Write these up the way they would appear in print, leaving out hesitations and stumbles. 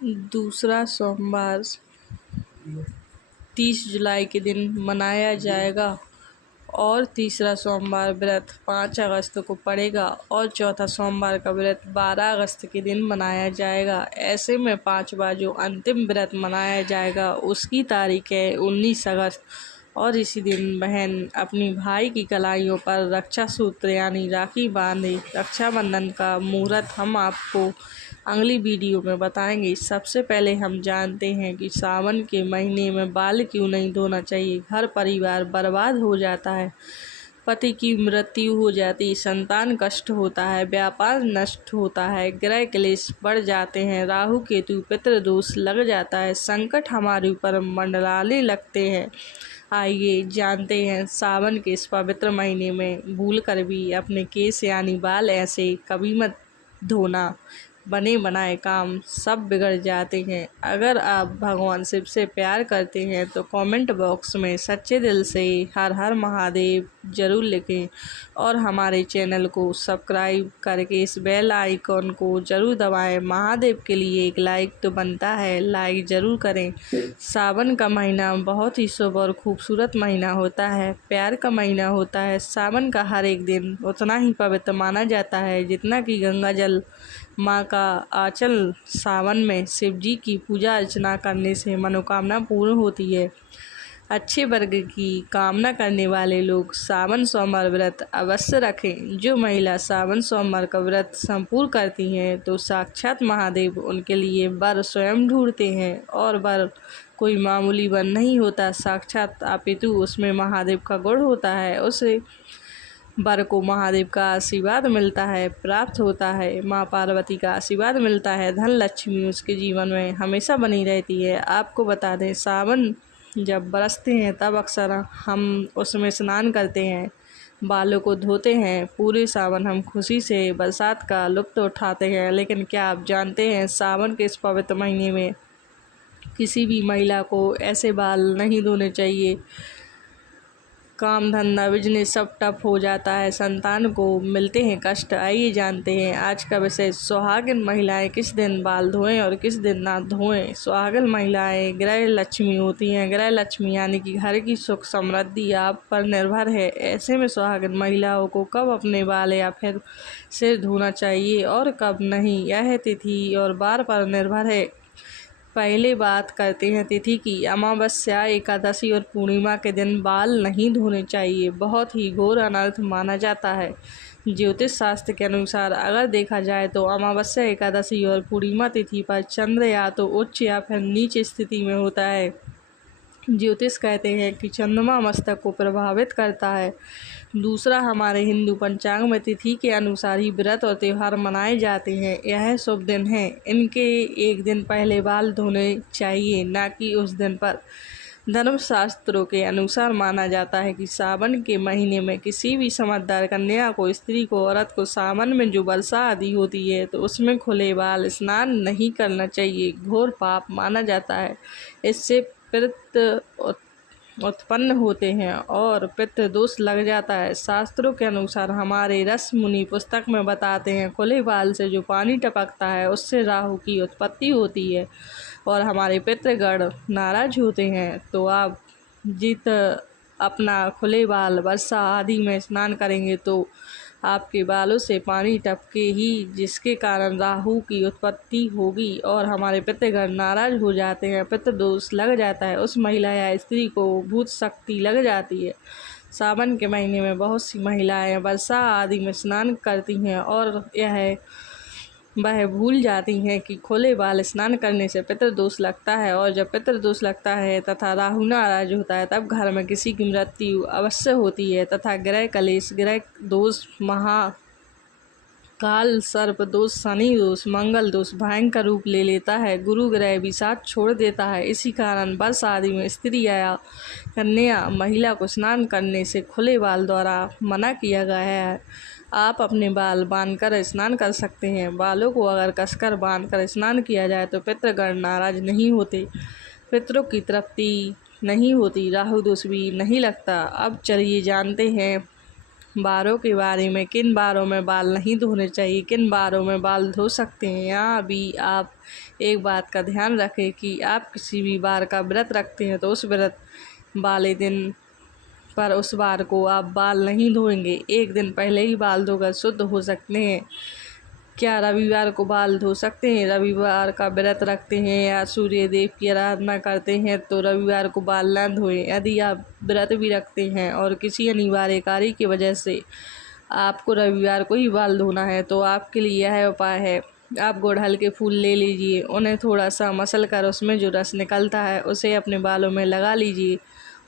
दूसरा सोमवार 30 जुलाई के दिन मनाया जाएगा और तीसरा सोमवार व्रत 5 अगस्त को पड़ेगा और चौथा सोमवार का व्रत 12 अगस्त के दिन मनाया जाएगा। ऐसे में 5वां जो अंतिम व्रत मनाया जाएगा उसकी तारीख है 19 अगस्त और इसी दिन बहन अपनी भाई की कलाइयों पर रक्षा सूत्र यानी राखी बांधे। रक्षाबंधन का मुहूर्त हम आपको अगली वीडियो में बताएंगे। सबसे पहले हम जानते हैं कि सावन के महीने में बाल क्यों नहीं धोना चाहिए। घर परिवार बर्बाद हो जाता है, पति की मृत्यु हो जाती, संतान कष्ट होता है, व्यापार नष्ट होता है, ग्रह क्लेश बढ़ जाते हैं, राहु केतु पितृदोष लग जाता है, संकट हमारे ऊपर मंडराने लगते हैं। आइए जानते हैं सावन के इस पवित्र महीने में भूल कर भी अपने केस यानी बाल ऐसे कभी मत धोना, बने बनाए काम सब बिगड़ जाते हैं। अगर आप भगवान शिव से प्यार करते हैं तो कमेंट बॉक्स में सच्चे दिल से हर हर महादेव जरूर लिखें और हमारे चैनल को सब्सक्राइब करके इस बेल आइकॉन को जरूर दबाएं। महादेव के लिए एक लाइक तो बनता है, लाइक जरूर करें। सावन का महीना बहुत ही शुभ और खूबसूरत महीना होता है, प्यार का महीना होता है। सावन का हर एक दिन उतना ही पवित्र माना जाता है जितना कि गंगा जल। माँ का आंचल। सावन में शिव जी की पूजा अर्चना करने से मनोकामना पूर्ण होती है। अच्छे वर्ग की कामना करने वाले लोग सावन सोमवार व्रत अवश्य रखें। जो महिला सावन सोमवार का व्रत संपूर्ण करती हैं तो साक्षात महादेव उनके लिए वर स्वयं ढूंढते हैं और वर कोई मामूली वर नहीं होता, साक्षात अपितु उसमें महादेव का गुण होता है। उसे वर को महादेव का आशीर्वाद मिलता है, प्राप्त होता है, माँ पार्वती का आशीर्वाद मिलता है, धन लक्ष्मी उसके जीवन में हमेशा बनी रहती है। आपको बता दें सावन जब बरसते हैं तब अक्सर हम उसमें स्नान करते हैं, बालों को धोते हैं। पूरे सावन हम खुशी से बरसात का लुत्फ़ उठाते हैं। लेकिन क्या आप जानते हैं सावन के इस पवित्र महीने में किसी भी महिला को ऐसे बाल नहीं धोने चाहिए। काम धंधा बिजनेस सब ठप हो जाता है, संतान को मिलते हैं कष्ट। आइए जानते हैं आज का विषय। सुहागिन महिलाएं किस दिन बाल धोएं और किस दिन ना धोएं। सुहागिन महिलाएं गृह लक्ष्मी होती हैं। गृह लक्ष्मी यानी कि घर की सुख समृद्धि आप पर निर्भर है। ऐसे में सुहागिन महिलाओं को कब अपने बाल या फिर सिर धोना चाहिए और कब नहीं, यह तिथि और बार पर निर्भर है। पहले बात करते हैं तिथि की। अमावस्या, एकादशी और पूर्णिमा के दिन बाल नहीं धोने चाहिए, बहुत ही घोर अनर्थ माना जाता है। ज्योतिष शास्त्र के अनुसार अगर देखा जाए तो अमावस्या, एकादशी और पूर्णिमा तिथि पर चंद्र या तो उच्च या फिर नीच स्थिति में होता है। ज्योतिष कहते हैं कि चंद्रमा मस्तक को प्रभावित करता है। दूसरा, हमारे हिंदू पंचांग में तिथि के अनुसार ही व्रत और त्यौहार मनाए जाते हैं। यह शुभ दिन है, इनके एक दिन पहले बाल धोने चाहिए, ना कि उस दिन पर। धर्मशास्त्रों के अनुसार माना जाता है कि सावन के महीने में किसी भी समझदार कन्या को, स्त्री को, औरत को सावन में जो वर्षा आदि होती है तो उसमें खुले बाल स्नान नहीं करना चाहिए, घोर पाप माना जाता है। इससे पितृ उत्पन्न होते हैं और पितृ दोष लग जाता है। शास्त्रों के अनुसार हमारे ऋषि मुनि पुस्तक में बताते हैं खुले बाल से जो पानी टपकता है उससे राहु की उत्पत्ति होती है और हमारे पितृगण नाराज होते हैं। तो आप जित अपना खुले बाल वर्षा आदि में स्नान करेंगे तो आपके बालों से पानी टपके ही, जिसके कारण राहु की उत्पत्ति होगी और हमारे पितृगण नाराज हो जाते हैं, पितृदोष लग जाता है। उस महिला या स्त्री को भूत शक्ति लग जाती है। सावन के महीने में बहुत सी महिलाएं वर्षा आदि में स्नान करती हैं और वह भूल जाती हैं कि खुले बाल स्नान करने से पितृदोष लगता है और जब पितृदोष लगता है तथा राहु नाराज होता है तब घर में किसी की मृत्यु अवश्य होती है तथा ग्रह कलेश, ग्रह दोष, काल सर्प दोष, शनि दोष, मंगल दोष भयंकर रूप ले लेता है। गुरु ग्रह भी साथ छोड़ देता है। इसी कारण वर्ष आदि में स्त्री या कन्या महिला को स्नान करने से खुले बाल द्वारा मना किया गया है। आप अपने बाल बांधकर स्नान कर सकते हैं। बालों को अगर कसकर बांधकर स्नान किया जाए तो पितृगण नाराज नहीं होते, पितरों की तृप्ति नहीं होती, राहु दोष भी नहीं लगता। अब चलिए जानते हैं बारों के बारे में, किन बारों में बाल नहीं धोने चाहिए, किन बारों में बाल धो सकते हैं। यहाँ भी आप एक बात का ध्यान रखें कि आप किसी भी बार का व्रत रखते हैं तो उस व्रत वाले दिन पर उस बार को आप बाल नहीं धोएंगे। एक दिन पहले ही बाल धोकर शुद्ध हो सकते हैं। क्या रविवार को बाल धो सकते हैं? रविवार का व्रत रखते हैं या सूर्य देव की आराधना करते हैं तो रविवार को बाल न धोएं। यदि आप व्रत भी रखते हैं और किसी अनिवार्य कार्य की वजह से आपको रविवार को ही बाल धोना है तो आपके लिए यह उपाय है। आप गुड़हल के फूल ले लीजिए, उन्हें थोड़ा सा मसल कर उसमें जो रस निकलता है उसे अपने बालों में लगा लीजिए।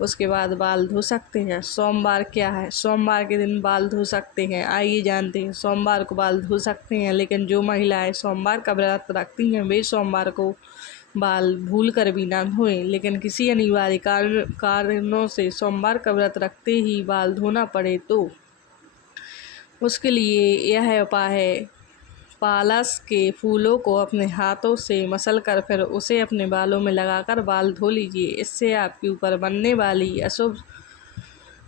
उसके बाद बाल धो सकते हैं। सोमवार क्या है? सोमवार के दिन बाल धो सकते हैं। आइए जानते हैं। सोमवार को बाल धो सकते हैं, लेकिन जो महिलाएं सोमवार का व्रत रखती हैं वे सोमवार को बाल भूल कर भी ना धोएं। लेकिन किसी अनिवार्य कारणों से सोमवार का व्रत रखते ही बाल धोना पड़े तो उसके लिए यह उपाय है। पालस के फूलों को अपने हाथों से मसलकर फिर उसे अपने बालों में लगाकर बाल धो लीजिए। इससे आपके ऊपर बनने वाली अशुभ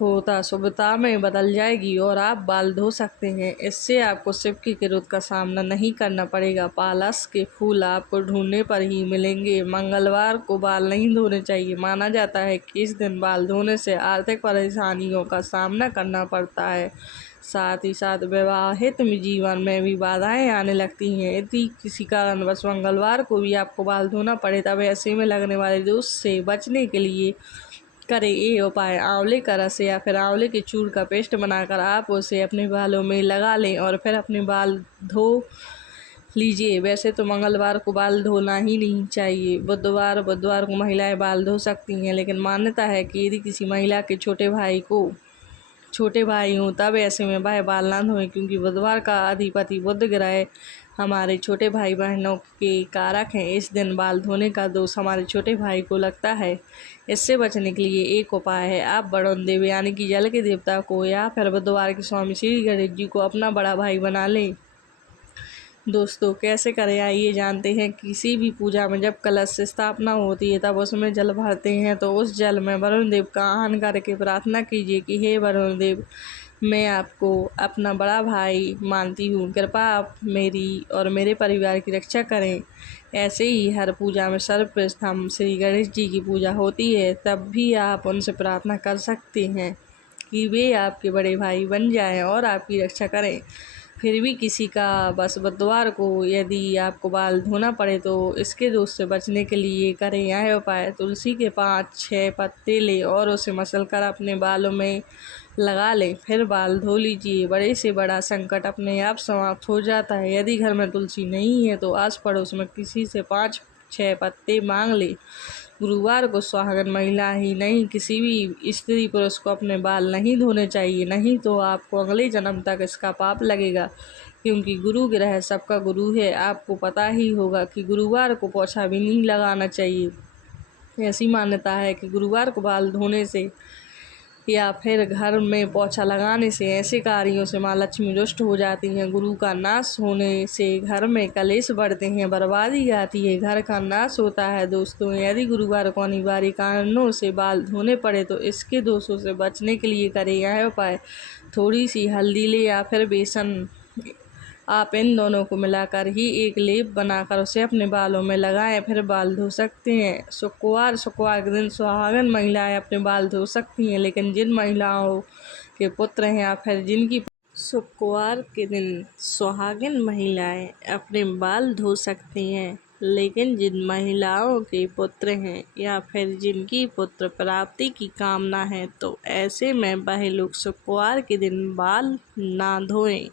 होता शुभता में बदल जाएगी और आप बाल धो सकते हैं। इससे आपको शिव की क्रोध का सामना नहीं करना पड़ेगा। पालस के फूल आपको ढूंढने पर ही मिलेंगे। मंगलवार को बाल नहीं धोने चाहिए। माना जाता है कि इस दिन बाल धोने से आर्थिक परेशानियों का सामना करना पड़ता है। साथ ही साथ वैवाहिक जीवन में भी बाधाएं आने लगती हैं। यदि किसी कारणवश मंगलवार को भी आपको बाल धोना पड़े तब ऐसे में लगने वाले दोष से बचने के लिए करें ये उपाय। आंवले का रस या फिर आंवले के चूर्ण का पेस्ट बनाकर आप उसे अपने बालों में लगा लें और फिर अपने बाल धो लीजिए। वैसे तो मंगलवार को बाल धोना ही नहीं चाहिए। बुधवार को महिलाएं बाल धो सकती हैं, लेकिन मान्यता है कि यदि किसी महिला के छोटे भाई हों तब ऐसे में वह बाल ना धोएं, क्योंकि बुधवार का अधिपति बुध ग्रह हमारे छोटे भाई बहनों के कारक हैं। इस दिन बाल धोने का दोष हमारे छोटे भाई को लगता है। इससे बचने के लिए एक उपाय है। आप वरुण देव यानी कि जल के देवता को या फिर बुधवार के स्वामी श्री गणेश जी को अपना बड़ा भाई बना लें। दोस्तों कैसे करें आइए जानते हैं। किसी भी पूजा में जब कलश स्थापना होती है तब उसमें जल भरते हैं तो उस जल में वरुण देव का आह्वान करके प्रार्थना कीजिए कि हे वरुण देव, मैं आपको अपना बड़ा भाई मानती हूँ। कृपया आप मेरी और मेरे परिवार की रक्षा करें। ऐसे ही हर पूजा में सर्वप्रथम श्री गणेश जी की पूजा होती है, तब भी आप उनसे प्रार्थना कर सकते हैं कि वे आपके बड़े भाई बन जाएं और आपकी रक्षा करें। फिर भी किसी का बस बुधवार को यदि आपको बाल धोना पड़े तो इसके दोष से बचने के लिए करें यह उपाय। तुलसी के 5-6 पत्ते लें और उसे मसलकर अपने बालों में लगा लें, फिर बाल धो लीजिए। बड़े से बड़ा संकट अपने आप समाप्त हो जाता है। यदि घर में तुलसी नहीं है तो आस पड़ोस में किसी से 5-6 पत्ते मांग ले। गुरुवार को सुहागन महिला ही नहीं, किसी भी स्त्री पुरुष को अपने बाल नहीं धोने चाहिए, नहीं तो आपको अगले जन्म तक इसका पाप लगेगा, क्योंकि गुरु ग्रह सबका गुरु है। आपको पता ही होगा कि गुरुवार को पोछा भी नहीं लगाना चाहिए। ऐसी मान्यता है कि गुरुवार को बाल धोने से या फिर घर में पोछा लगाने से ऐसे कार्यों से माँ लक्ष्मी रुष्ट हो जाती हैं। गुरु का नाश होने से घर में कलेश बढ़ते हैं, बर्बादी आती है, घर का नाश होता है। दोस्तों यदि गुरुवार को अनिवार्य कारणों से बाल धोने पड़े तो इसके दोषों से बचने के लिए करें यह उपाय। थोड़ी सी हल्दी ले या फिर बेसन, आप इन दोनों को मिलाकर ही एक लेप बनाकर उसे अपने बालों में लगाएं, फिर बाल धो सकते हैं। शुक्रवार के दिन सुहागन महिलाएं अपने बाल धो सकती हैं, लेकिन जिन महिलाओं के पुत्र हैं या फिर जिनकी शुक्रवार के दिन सुहागिन महिलाएं अपने बाल धो सकती हैं, लेकिन जिन महिलाओं के पुत्र हैं या फिर जिनकी पुत्र प्राप्ति की कामना है तो ऐसे में वह लोग शुक्रवार के दिन बाल ना धोएं।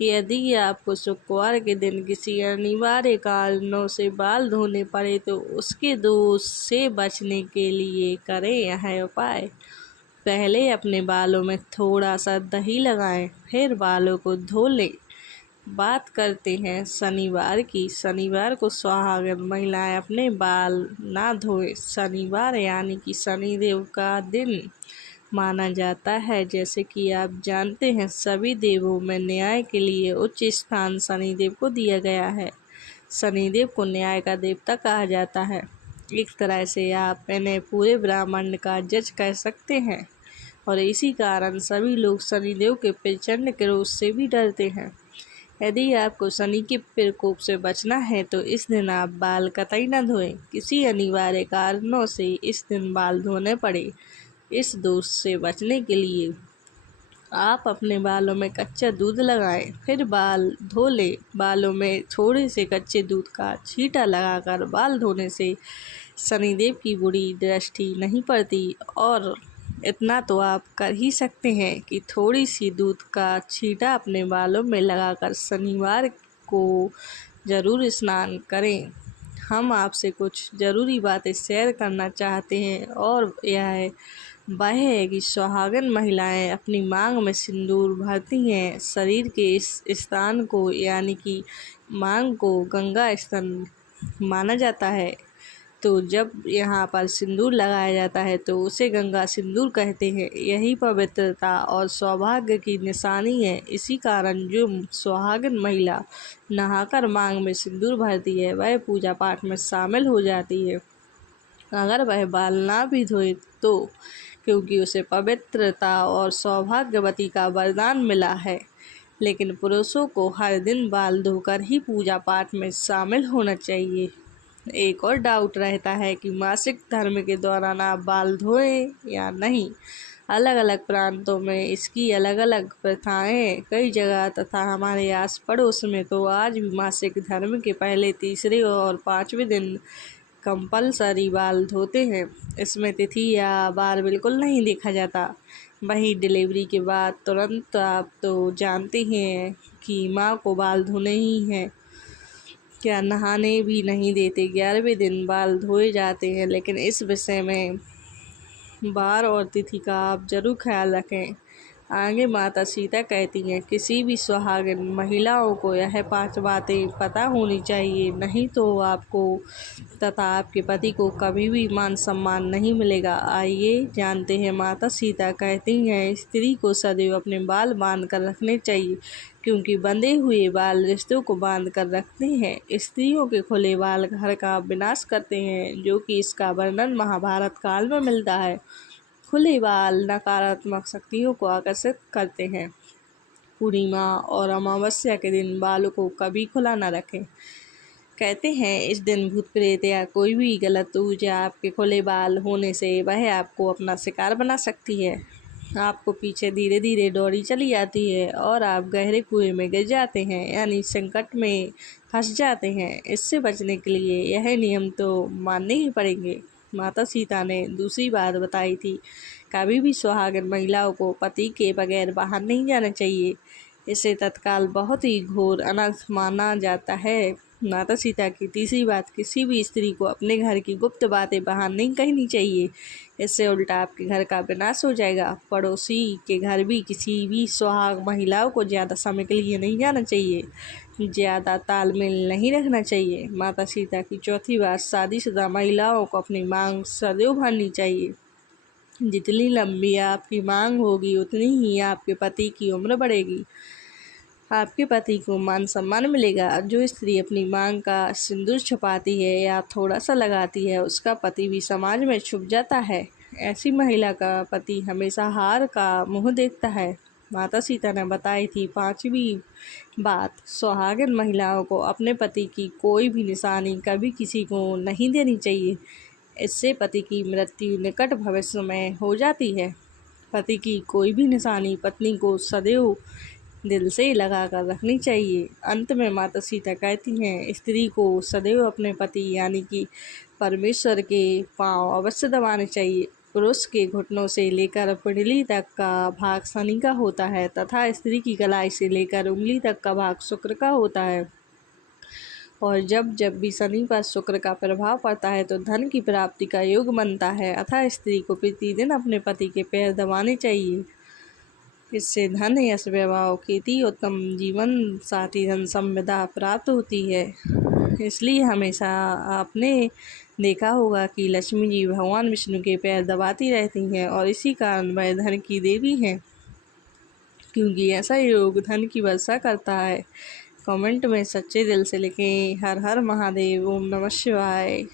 यदि आपको शुक्रवार के दिन किसी अनिवार्य कारणों से बाल धोने पड़े तो उसके दोष से बचने के लिए करें यह उपाय। पहले अपने बालों में थोड़ा सा दही लगाएं, फिर बालों को धो लें। बात करते हैं शनिवार की। शनिवार को सुहागन महिलाएं अपने बाल ना धोएं। शनिवार यानी कि शनिदेव का दिन माना जाता है। जैसे कि आप जानते हैं सभी देवों में न्याय के लिए उच्च स्थान शनिदेव को दिया गया है। शनिदेव को न्याय का देवता कहा जाता है। एक तरह से आप इन्हें पूरे ब्रह्मांड का जज कह सकते हैं। और इसी कारण सभी लोग शनिदेव के प्रचंड क्रोध से भी डरते हैं। यदि आपको शनि के प्रकोप से बचना है तो इस दिन आप बाल कतई न धोएं। किसी अनिवार्य कारणों से इस दिन बाल धोने पड़े, इस दोष से बचने के लिए आप अपने बालों में कच्चा दूध लगाएं, फिर बाल धो लें। बालों में थोड़े से कच्चे दूध का छींटा लगाकर बाल धोने से शनिदेव की बुरी दृष्टि नहीं पड़ती। और इतना तो आप कर ही सकते हैं कि थोड़ी सी दूध का छींटा अपने बालों में लगाकर शनिवार को ज़रूर स्नान करें। हम आपसे कुछ ज़रूरी बातें शेयर करना चाहते हैं और वह है कि सुहागन महिलाएं अपनी मांग में सिंदूर भरती हैं। शरीर के इस स्थान को यानी कि मांग को गंगा स्तन माना जाता है, तो जब यहाँ पर सिंदूर लगाया जाता है तो उसे गंगा सिंदूर कहते हैं। यही पवित्रता और सौभाग्य की निशानी है। इसी कारण जो सुहागन महिला नहाकर मांग में सिंदूर भरती है वह पूजा पाठ में शामिल हो जाती है। अगर वह बाल ना भी धोए तो, क्योंकि उसे पवित्रता और सौभाग्यवती का वरदान मिला है। लेकिन पुरुषों को हर दिन बाल धोकर ही पूजा पाठ में शामिल होना चाहिए। एक और डाउट रहता है कि मासिक धर्म के दौरान आप बाल धोएं या नहीं। अलग अलग प्रांतों में इसकी अलग अलग प्रथाएं कई जगह तथा हमारे आस पड़ोस में तो आज भी मासिक धर्म के पहले, तीसरे और पाँचवें दिन कंपलसरी बाल धोते हैं। इसमें तिथि या बार बिल्कुल नहीं देखा जाता। वहीं डिलीवरी के बाद तुरंत आप तो जानते हैं कि माँ को बाल धोने ही हैं, क्या नहाने भी नहीं देते। 11वें दिन बाल धोए जाते हैं। लेकिन इस विषय में बार और तिथि का आप जरूर ख्याल रखें। आगे माता सीता कहती हैं, किसी भी सुहागिन महिलाओं को यह 5 बातें पता होनी चाहिए, नहीं तो आपको तथा आपके पति को कभी भी मान सम्मान नहीं मिलेगा। आइए जानते हैं। माता सीता कहती हैं, स्त्री को सदैव अपने बाल बांध कर रखने चाहिए, क्योंकि बंधे हुए बाल रिश्तों को बांध कर रखते हैं। स्त्रियों के खुले बाल घर का विनाश करते हैं, जो कि इसका वर्णन महाभारत काल में मिलता है। खुले बाल नकारात्मक शक्तियों को आकर्षित करते हैं। पूर्णिमा और अमावस्या के दिन बालों को कभी खुला न रखें। कहते हैं इस दिन भूत प्रेत या कोई भी गलत ऊर्जा आपके खुले बाल होने से वह आपको अपना शिकार बना सकती है। आपको पीछे धीरे धीरे दौड़ी चली जाती है और आप गहरे कुएं में गिर जाते हैं, यानी संकट में फंस जाते हैं। इससे बचने के लिए यह नियम तो मानने ही पड़ेंगे। माता सीता ने दूसरी बात बताई थी, कभी भी सुहागिन महिलाओं को पति के बगैर बाहर नहीं जाना चाहिए। इसे तत्काल बहुत ही घोर अनर्थ माना जाता है। माता सीता की तीसरी बात, किसी भी स्त्री को अपने घर की गुप्त बातें बाहर नहीं कहनी चाहिए। इससे उल्टा आपके घर का विनाश हो जाएगा। पड़ोसी के घर भी किसी भी सुहाग महिलाओं को ज़्यादा समय के लिए नहीं जाना चाहिए। ज़्यादा तालमेल नहीं रखना चाहिए। माता सीता की चौथी बात, शादीशुदा महिलाओं को अपनी मांग सदैव भरनी चाहिए। जितनी लंबी आपकी मांग होगी उतनी ही आपके पति की उम्र बढ़ेगी, आपके पति को मान सम्मान मिलेगा। जो स्त्री अपनी मांग का सिंदूर छुपाती है या थोड़ा सा लगाती है, उसका पति भी समाज में छुप जाता है। ऐसी महिला का पति हमेशा हार का मुंह देखता है। माता सीता ने बताई थी 5वीं बात, सुहागिन महिलाओं को अपने पति की कोई भी निशानी कभी किसी को नहीं देनी चाहिए। इससे पति की मृत्यु निकट भविष्य में हो जाती है। पति की कोई भी निशानी पत्नी को सदैव दिल से लगा कर रखनी चाहिए। अंत में माता सीता कहती हैं, स्त्री को सदैव अपने पति यानी कि परमेश्वर के पांव अवश्य दबाने चाहिए। पुरुष के घुटनों से लेकर पिंडली तक का भाग शनि का होता है तथा स्त्री की कलाई से लेकर उंगली तक का भाग शुक्र का होता है। और जब जब भी शनि पर शुक्र का प्रभाव पड़ता है तो धन की प्राप्ति का योग बनता है। अतः स्त्री को प्रतिदिन अपने पति के पैर दबाने चाहिए। इससे धन, यश, वैभव, खेती, उत्तम जीवन साथी, धन संपदा प्राप्त होती है। इसलिए हमेशा आपने देखा होगा कि लक्ष्मी जी भगवान विष्णु के पैर दबाती रहती हैं और इसी कारण वह धन की देवी हैं, क्योंकि ऐसा योग धन की वर्षा करता है। कमेंट में सच्चे दिल से लिखें, हर हर महादेव, ओम नमः शिवाय।